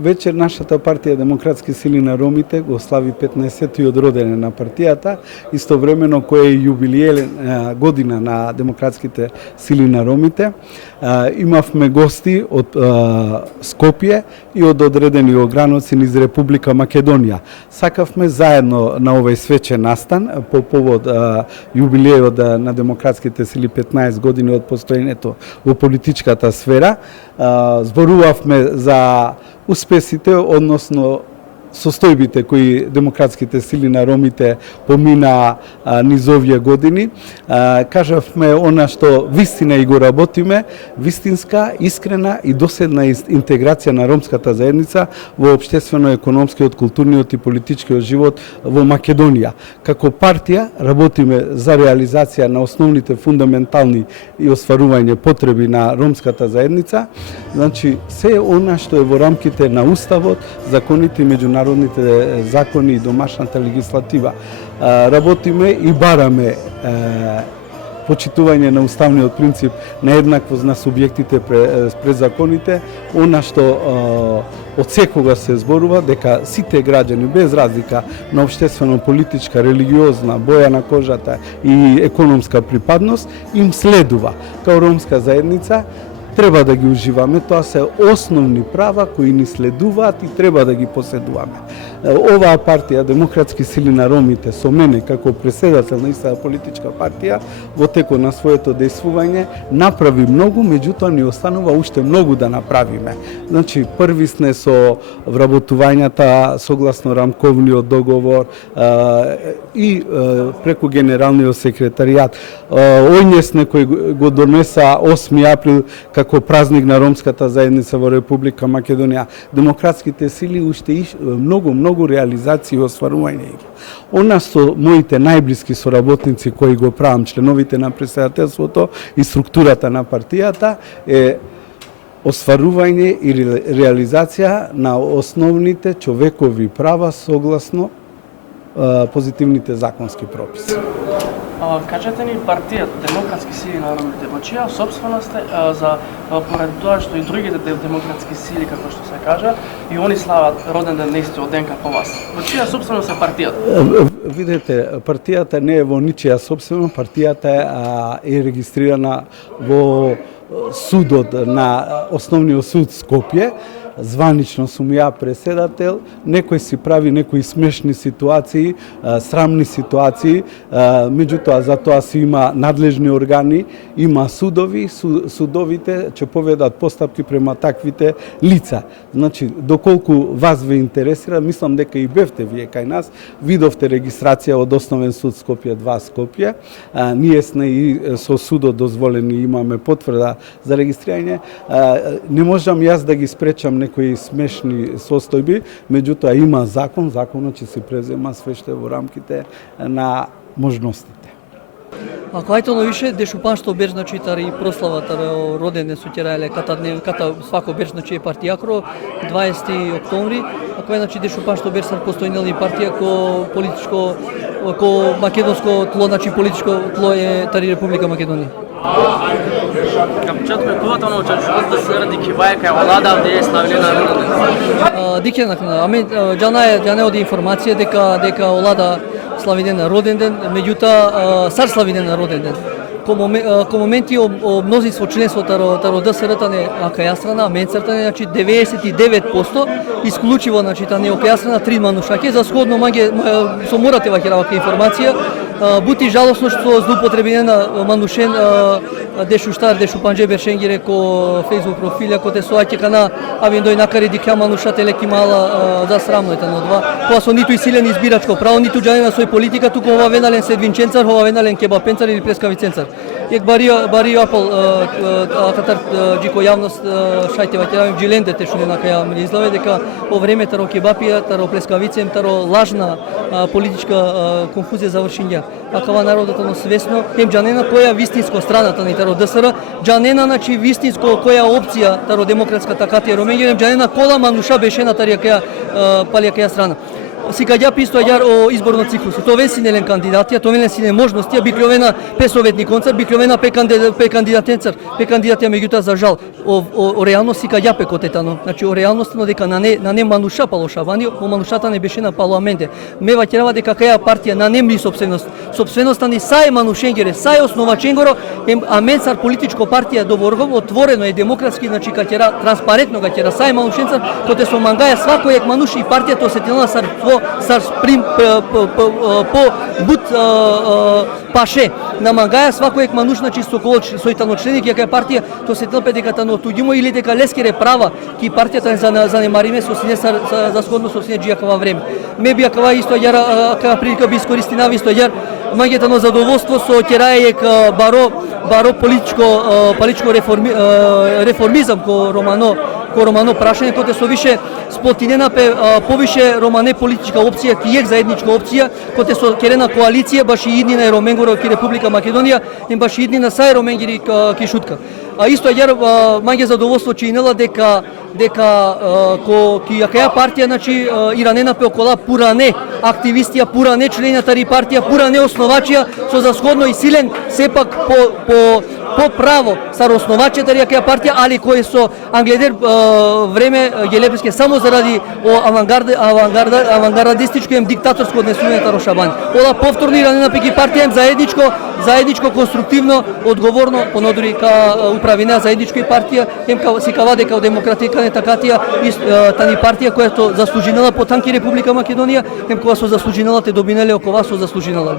вечер нашата партија Демократски сили на ромите го слави 15-тиот родене на партијата, истовремено кој е јубилеен година на Демократските сили на ромите. Имавме гости од Скопје и од одредени ограници низ Република Македонија. Сакавме заедно на овој свечен настан по повод јубилејот на Демократските сили 15 години од постоењето во политичката сфера. Зборувавме за успесите, односно состојбите кои Демократските сили на ромите помина низ овие години. Кажавме она што вистина и го работиме, вистинска, искрена и доседна интеграција на ромската заедница во општествено-економскиот, културниот и политичкиот живот во Македонија. Како партија работиме за реализација на основните фундаментални и остварување потреби на ромската заедница. Значи, се она што е во рамките на уставот, законите и меѓународните закони и домашната легислатива. Работиме и бараме почитување на уставниот принцип на еднаквост на субјектите пред законите, она што од секога се зборува дека сите граѓани без разлика на општествено-политичка, религиозна, боја на кожата и економска припадност им следува. Као ромска заедница треба да ги уживаме, тоа се основни права кои ни следуваат и треба да ги поседуваме. Оваа партија, Демократски сили на ромите, со мене како преседател на истата политичка партија, во текот на своето дејствување направи многу, меѓутоа ни останува уште многу да направиме. Значи, први сме со вработувањата согласно рамковниот договор и преку генералниот секретаријат. Ојнесне кој го донеса 8 април како празник на ромската заедница во Република Македонија. Демократските сили уште многу реализации и остварување. Она што моите најблиски соработници кои го правам, членовите на претседателството и структурата на партијата е остварување и реализација на основните човекови права согласно позитивните законски прописи. Кажете ни, партијата Демократски сили на ромите, во чија собственост е, поради тоа што и другите демократски сили, како што се кажа, и они слават роден ден неистиот ден како вас. Во чија собственост е партијата? Видете, партијата не е во ничија собственост, партијата е регистрирана во судот на Основниот суд Скопје. Званично сум ја преседател, некој си прави некои смешни ситуации, срамни ситуации, меѓутоа за тоа си има надлежни органи, има судови, судовите ќе поведат постапки према таквите лица. Значи, доколку вас ве интересира, мислам дека и бевте вие кај нас, видовте регистрација од Основен суд Скопје 2 Скопје, ние сме и со судот дозволени, имаме потврда за регистрирање. Не можам јас да ги спречам некои смешни состојби, меѓутоа има закон, законот ќе се презема све што во рамките на можностите. Ако ајтоно више, дешупан што беш значи тари прославата родене суќераеле ката свако беш значи е партијакро 20 октомври, ако е значи дешупан што беш сар постојнелни партија ко политичко ко македонско тло, значи политичко тло е тари Република Македонија. На почеток кувата оно да се ради кивајка влада овде славлена роден. Дикенак, ами џана оди информација дека влада слави на роден ден, меѓутоа сар слави на роден ден. Ко моменти о мнозинство членство таро ДСР-та не каја страна, менцерта не, значи 99% исклучиво, значи та не окаја страна 3 манушаке, за сходно маге со морате ваќеравака информација, бути жалосно што злоупотребена манушен дешу штар, дешу панџе бершенгире ко Facebook профилја, ко те соаќе кана авиндој накари дика манушате леки мала за срамно ета на два. Која со ниту и силен избирачко право, ниту џане на свој политика, туку ова венален седвинченцар, ова венален кебапенцар или плескавиценцар. Ек бари апол катар џико јавност шајте ваќеравим джиленде те шуне на каја ми излаве дека во време таро кебапија, таро плескавицем, таро лажна политичка конфузија завршиња. Акава народот оно свесно, хем џанена која вистинско страната ни таро ДСР, џанена значи вистинско која опција таро демократската катија ромења, џанена кола мануша беше на тарија каја палија каја страна. каѓа исто јар о изборно циклус. Тоа веси нелен кандидати, тоа веси не можности, бикловена песоветни концерт, бикловена пе кандидатенцар, пе кандидати, меѓутоа за жал о реално си каѓа пе котетано. Значи о реалноста дека на не мануша палошавани, о манушата не беше на парламенте. Ме ваќерава дека каја партија на немли собственост. Собственоста ни сај манушенгере, сај основаченгоро, а мен цар политичко партија доворгов отворено е демократски, значи каќера транспарентно каќера сај манушенцар, коте со мангаја свакој мануш и партија тоа се тенала сар сприм по бут паше на мангаја свакој мануш, значи со сојтано членик ја кај партија тоа се тенала дека тано туѓимо или дека лескере права ки партијата занемариме со сине за сходно со сине џијакова време. Ме бијакава исто јара каја прилика би искористинав исто јар маѓетано задоволство со ќерајек баро политичко реформизам ко Романо прашање коте со више сплотинена повише романе политичка опција ки е заедничка опција коте со керена коалиција баш и идни на Роменгоро ки Република Македонија им баш идни на сај Роменгири ки шутка. А исто јар маѓе задоволство чинела дека ки јакаја партија значи иранена пе окола пуране активистија, пуране члени тари партија, пуране основачија со засходно и силен сепак по право сар основачите јакаја партија, али кој со англедер време Гелебеске само заради авангардистичко им диктаторско однесување на Рошабан. Ола повторно иранена пеки партија им заедничко конструктивно одговорно понудри ка управина заедничко и партија им си кава дека демократика не такатија тани партија која заслужинала по танки Република Македонија им кога со заслужинала те добинеле окова со заслужинала.